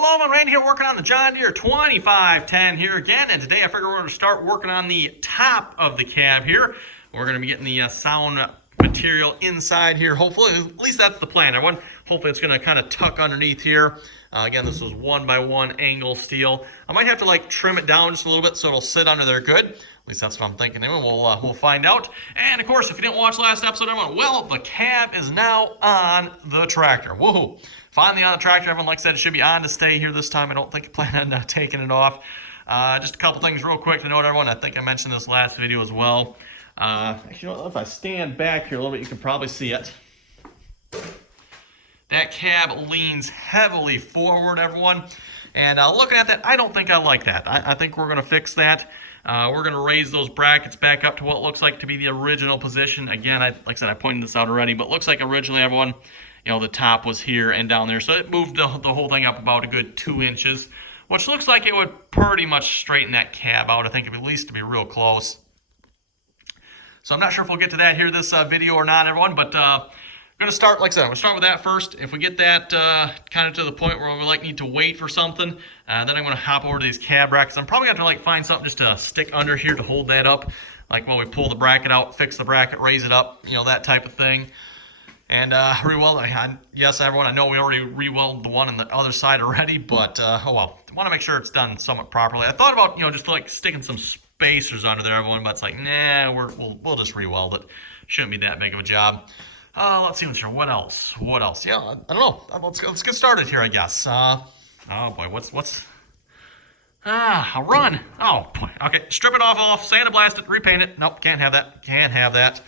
Hello, I'm Randy here working on the John Deere 2510 here again, and today I figure we're going to start working on the top of the cab here. We're going to be getting the sound material inside here, hopefully. At least that's the plan, everyone. Hopefully it's going to kind of tuck underneath here. Again, this is 1x1 angle steel. I might have to trim it down just a little bit so it'll sit under there good. At least that's what I'm thinking. Anyway, we'll find out. And of course, if you didn't watch last episode, everyone, well, the cab is now on the tractor. Woohoo! Finally on the tractor, everyone. Like I said, it should be on to stay here this time. I don't think I plan on taking it off. Just a couple things real quick to note, everyone. I think I mentioned this last video as well. Actually, you know, if I stand back here a little bit, you can probably see it. That cab leans heavily forward, everyone. And looking at that, I don't think I like that. I think we're going to fix that. We're going to raise those brackets back up to what looks like to be the original position. Again, like I said, I pointed this out already, but it looks like originally, everyone, you know, the top was here and down there. So it moved the whole thing up about a good 2 inches, which looks like it would pretty much straighten that cab out. I think at least to be real close. So I'm not sure if we'll get to that here this video or not, everyone, but I'm going to start, like I said, I'm going to start with that first. If we get that kind of to the point where we need to wait for something, then I'm going to hop over to these cab brackets. I'm probably going to have to find something just to stick under here to hold that up. Like when we pull the bracket out, fix the bracket, raise it up, you know, that type of thing. And re-weld, yes, everyone, I know we already re-welded the one on the other side already, but oh well. I want to make sure it's done somewhat properly. I thought about, you know, just sticking some spacers under there, everyone, but it's like, nah, we'll just re-weld it. Shouldn't be that big of a job. Let's see what's here. What else? Yeah, I don't know. Let's get started here, I guess. Oh boy, what's? A run. Oh boy. Okay, strip it off, sandblast it, repaint it. Nope, can't have that. Can't have that.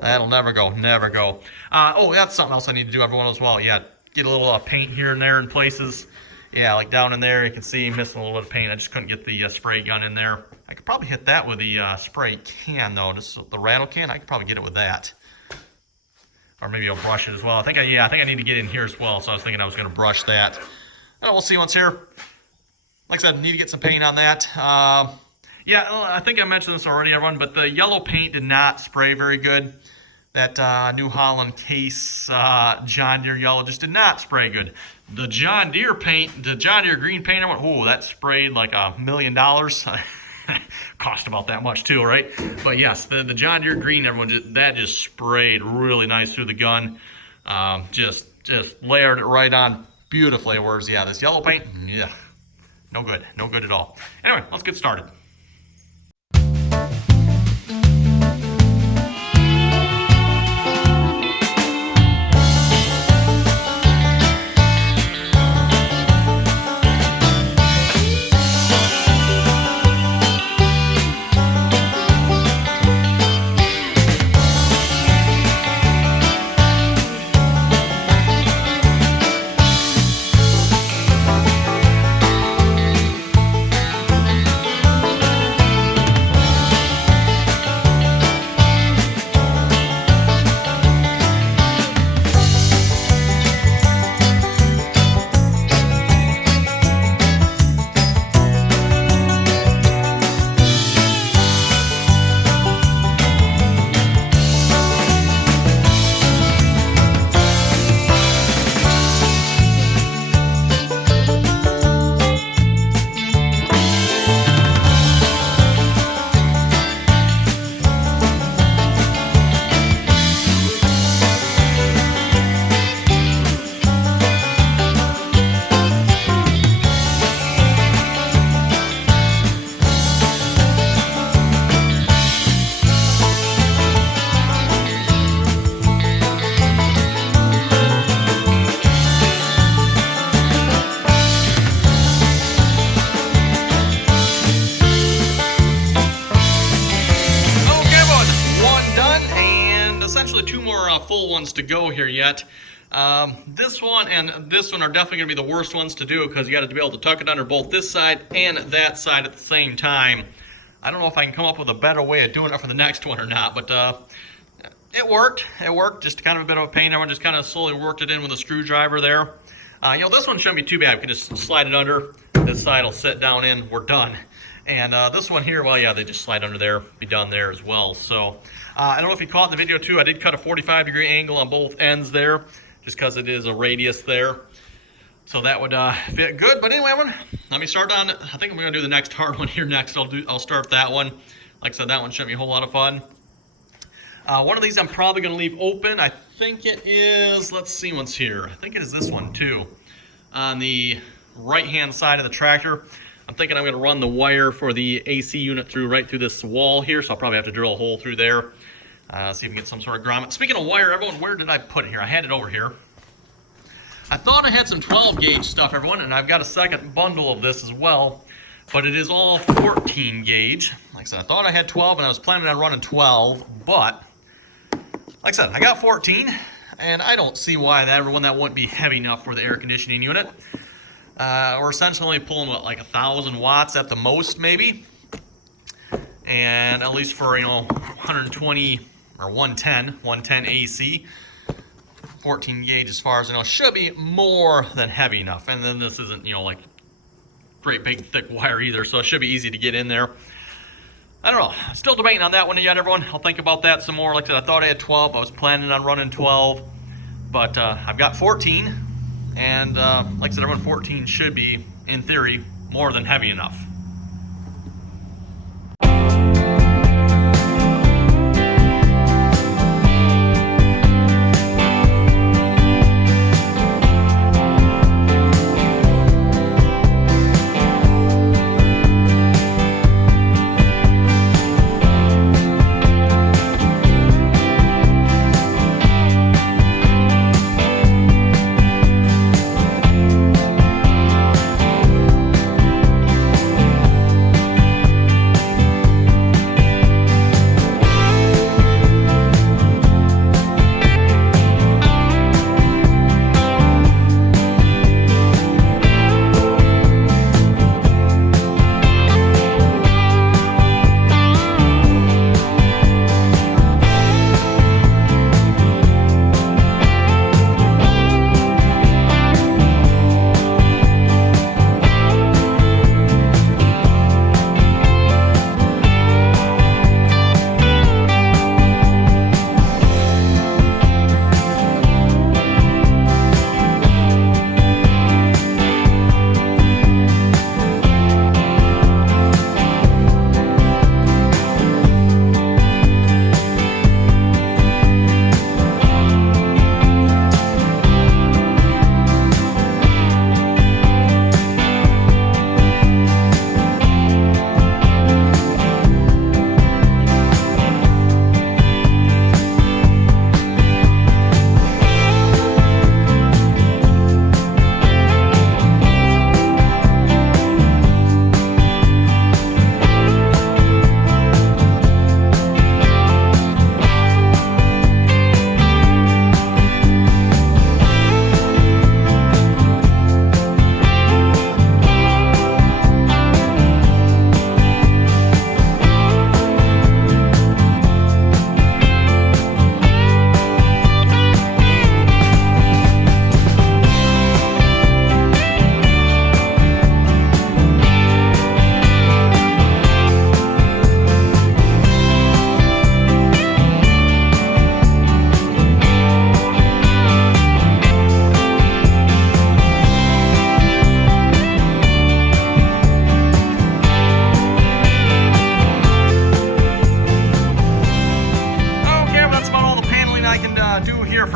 That'll never go. Never go. Oh, that's something else I need to do, everyone, as well. Yeah, get a little paint here and there in places. Yeah, like down in there, you can see missing a little bit of paint. I just couldn't get the spray gun in there. I could probably hit that with the spray can, though. Just the rattle can. I could probably get it with that. Or maybe I'll brush it as well. I think I need to get in here as well, so I was thinking I was going to brush that. And we'll see what's here. Like I said, I need to get some paint on that. Yeah, I think I mentioned this already, everyone, but the yellow paint did not spray very good. That New Holland Case John Deere yellow just did not spray good. The John Deere paint, the John Deere green paint, I went, oh, that sprayed like $1 million. Cost about that much too, right? But yes, the John Deere green, everyone, that just sprayed really nice through the gun. Just layered it right on beautifully. Whereas, yeah, this yellow paint, yeah, no good at all. Anyway, let's get started. Two more full ones to go here yet. This one and this one are definitely going to be the worst ones to do because you got to be able to tuck it under both this side and that side at the same time. I don't know if I can come up with a better way of doing it for the next one or not, but it worked. It worked. Just kind of a bit of a pain. Everyone just kind of slowly worked it in with a screwdriver there. You know, this one shouldn't be too bad. We can just slide it under. This side will sit down in. We're done. And this one here, well, yeah, they just slide under there, be done there as well. So I don't know if you caught in the video too, I did cut a 45-degree angle on both ends there, just because it is a radius there. So that would fit good. But anyway, everyone, let me start on, I think I'm going to do the next hard one here next. I'll start that one. Like I said, that one shouldn't be a whole lot of fun. One of these I'm probably going to leave open. I think it is, let's see what's here. I think it is this one too. On the right-hand side of the tractor, I'm thinking I'm going to run the wire for the AC unit right through this wall here. So I'll probably have to drill a hole through there. See if we can get some sort of grommet. Speaking of wire, everyone, where did I put it here? I had it over here. I thought I had some 12 gauge stuff, everyone, and I've got a second bundle of this as well, but it is all 14 gauge. Like I said, I thought I had 12 and I was planning on running 12, but like I said, I got 14, and I don't see why that wouldn't be heavy enough for the air conditioning unit. We're essentially only pulling, what, like 1,000 watts at the most, maybe, and at least for, 120 or 110 AC. 14 gauge, as far as I know, should be more than heavy enough. And then this isn't, like great big thick wire either, so it should be easy to get in there. I don't know. Still debating on that one yet, everyone. I'll think about that some more. Like I said, I thought I had 12. I was planning on running 12, but I've got 14. And like I said, everyone, 14 should be, in theory, more than heavy enough.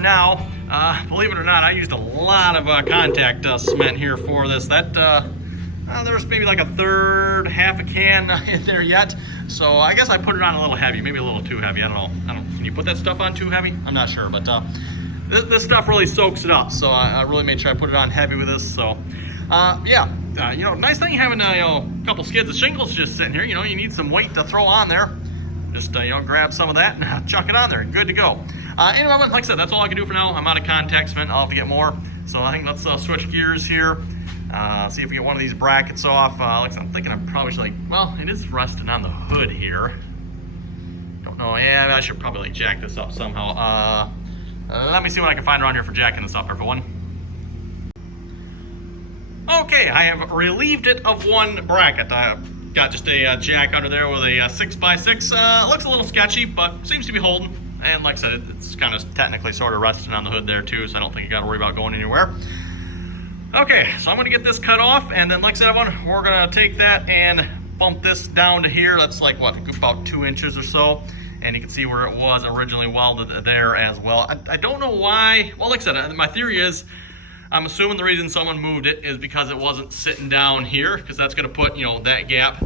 Now, believe it or not, I used a lot of contact cement here for this. That there's maybe like a third, half a can in there yet. So I guess I put it on a little heavy, maybe a little too heavy. I don't know. Can you put that stuff on too heavy? I'm not sure, but this stuff really soaks it up. So I really made sure I put it on heavy with this. So yeah, nice thing having a couple skids of shingles just sitting here. You need some weight to throw on there. Just grab some of that and chuck it on there. Good to go. Anyway, like I said, that's all I can do for now. I'm out of contact cement. I'll have to get more. So I think let's switch gears here. See if we get one of these brackets off. Like I said, I'm thinking I probably should, well, it is resting on the hood here. Don't know. Yeah, I should probably jack this up somehow. Let me see what I can find around here for jacking this up, everyone. Okay, I have relieved it of one bracket. I got just a jack under there with a 6x6. Looks a little sketchy, but seems to be holding. And like I said, it's kind of technically sort of resting on the hood there too, so I don't think you got to worry about going anywhere. Okay, so I'm going to get this cut off, and then like I said, everyone, we're going to take that and bump this down to here. That's like, what, about 2 inches or so. And you can see where it was originally welded there as well. I don't know why. Well, like I said, my theory is, I'm assuming the reason someone moved it is because it wasn't sitting down here, because that's going to put, you know, that gap's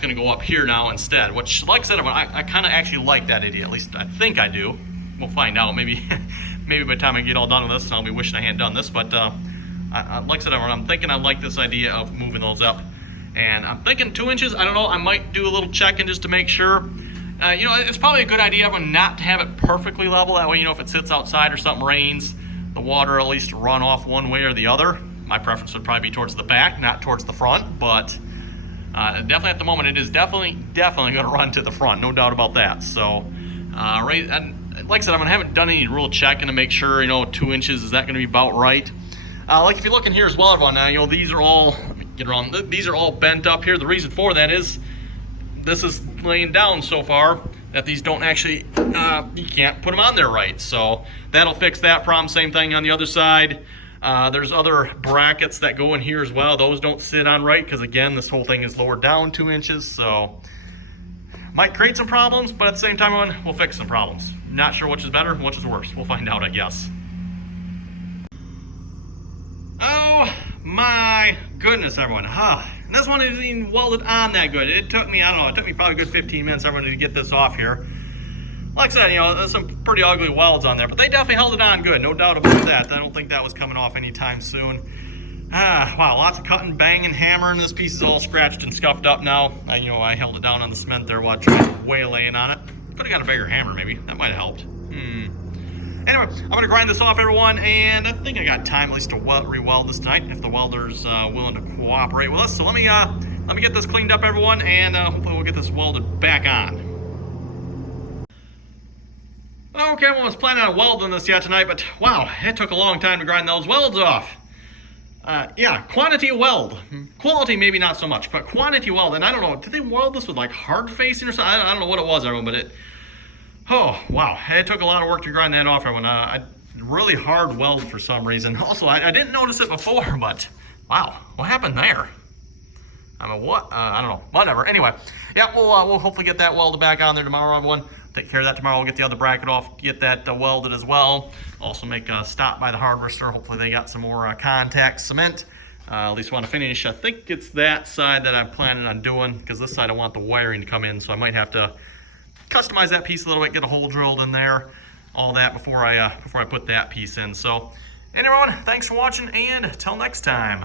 going to go up here now instead, which, like I said, I kind of actually like that idea. At least I think I do. We'll find out. Maybe maybe by the time I get all done with this, I'll be wishing I hadn't done this. But like I said, I'm thinking I like this idea of moving those up. And I'm thinking 2 inches. I don't know. I might do a little checking just to make sure. You know, it's probably a good idea, everyone, not to have it perfectly level. That way, you know, if it sits outside or something rains, the water at least run off one way or the other. My preference would probably be towards the back, not towards the front. But definitely at the moment, it is definitely going to run to the front. No doubt about that. So, and like I said, I haven't done any real checking to make sure, you know, 2 inches, is that going to be about right? Like if you look in here as well, everyone, you know, these are all, let me get around, these are all bent up here. The reason for that is this is laying down so far that these don't actually, you can't put them on there right. So that'll fix that problem. Same thing on the other side. There's other brackets that go in here as well. Those don't sit on right because, again, this whole thing is lowered down 2 inches. So might create some problems, but at the same time, we'll fix some problems. Not sure which is better, which is worse. We'll find out, I guess. Oh my goodness, everyone. And this one isn't even welded on that good. It took me, I don't know, it took me probably a good 15 minutes, everyone, to get this off here. Like I said, you know, there's some pretty ugly welds on there, but they definitely held it on good. No doubt about that. I don't think that was coming off anytime soon. Wow, lots of cutting, banging, hammering. This piece is all scratched and scuffed up now. You know, I held it down on the cement there while I tried waylaying on it. Could have got a bigger hammer, maybe. That might have helped. Anyway, I'm going to grind this off, everyone, and I think I got time at least to re-weld this tonight if the welder's willing to cooperate with us. So let me get this cleaned up, everyone, and hopefully we'll get this welded back on. Okay, I was planning on welding this yet tonight, but wow, it took a long time to grind those welds off. Yeah, quantity weld. Quality maybe not so much, but quantity weld. And I don't know, did they weld this with like hard facing or something? I don't know what it was, everyone, but oh, wow. It took a lot of work to grind that off, everyone. Really hard weld for some reason. Also, I didn't notice it before, but wow, what happened there? I mean, what? I don't know. Whatever. Anyway, yeah, we'll hopefully get that welded back on there tomorrow, everyone. Take care of that tomorrow. We'll get the other bracket off, get that welded as well. Also make a stop by the hardware store. Hopefully they got some more contact cement. At least want to finish. I think it's that side that I'm planning on doing, because this side I want the wiring to come in, so I might have to customize that piece a little bit, get a hole drilled in there, all that before I put that piece in. So, anyway, everyone, thanks for watching, and until next time.